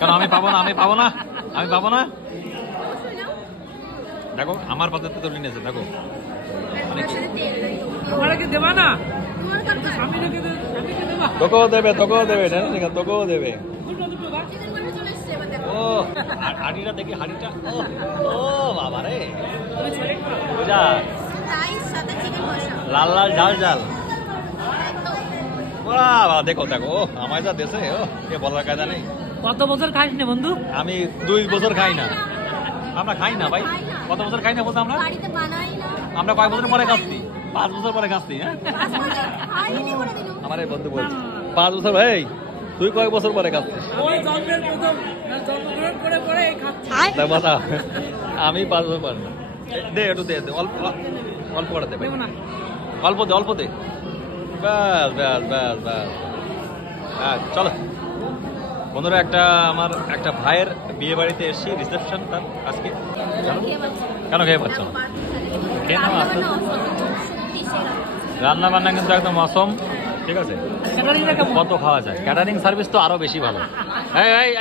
কেন আমি পাবো না? আমি পাবো না? আমি পাবো না? দেখো আমার পাতে তো নিয়েছে, দেখো তোকেও দেবে, তোকেও দেবে, তোকেও দেবে। ও হাড়িটা দেখি, হাড়িটা ও বাবা রে, লাল লাল ঝাল ঝাল। দেখো দেখো, আমায় যা দেশে ও বলার কায়দা নেই। কত বছর খাইস না বন্ধু? আমি 2 বছর খাই না। আমরা খাই না ভাই, কত বছর খাই না বলতে আমরা? আমরা কয়েক বছর পরে খাচ্ছি, 5 বছর পরে খাচ্ছি। হ্যাঁ আমার এই বন্ধু বলছে 5 বছর। ভাই তুই কয়েক বছর পরে খাচ্ছিস? আমি 5 বছর পরে। দে একটু দে, অল্প অল্প করে দে ভাই, অল্প দে, অল্প দে। ব্যাস ব্যাস ব্যাস ব্যাস। হ্যাঁ চলো বন্ধুরা, আমার একটা ভাইয়ের বিয়ে বাড়িতে এসেছি, রিসেপশন তার আজকে। কেন খেয়ে পাচ্ছ না? খেয়ে নাও আস্তে। রান্না বান্না কিন্তু একদম অসম, ঠিক আছে? কত খাওয়া যায়? ক্যাটারিং সার্ভিস তো আরো বেশি ভালো।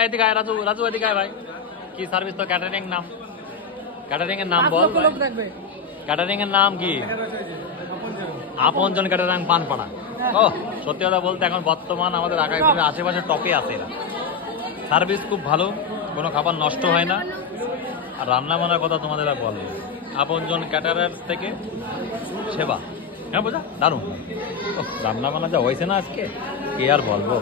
এদিকে আয় রাজু, রাজু এদিকে আয় ভাই। কি সার্ভিস তো ক্যাটারিং নাম, ক্যাটারিং এর নাম বল। ক্যাটারিং এর নাম কি? আপনজন ক্যাটারিং পানপাড়া। ও সত্যি কথা বলতে এখন বর্তমান আমাদের আগামী আশেপাশে টপে আছে এরা। সার্ভিস খুব ভালো, কোনো খাবার নষ্ট হয় না। আর রান্না বান্নার কথা তোমাদের আর বলো, আপনজন ক্যাটারার থেকে সেবা, হ্যাঁ বোঝা দারুণ। রান্না বান্না যা হয়েছে না আজকে, কি আর বলবো।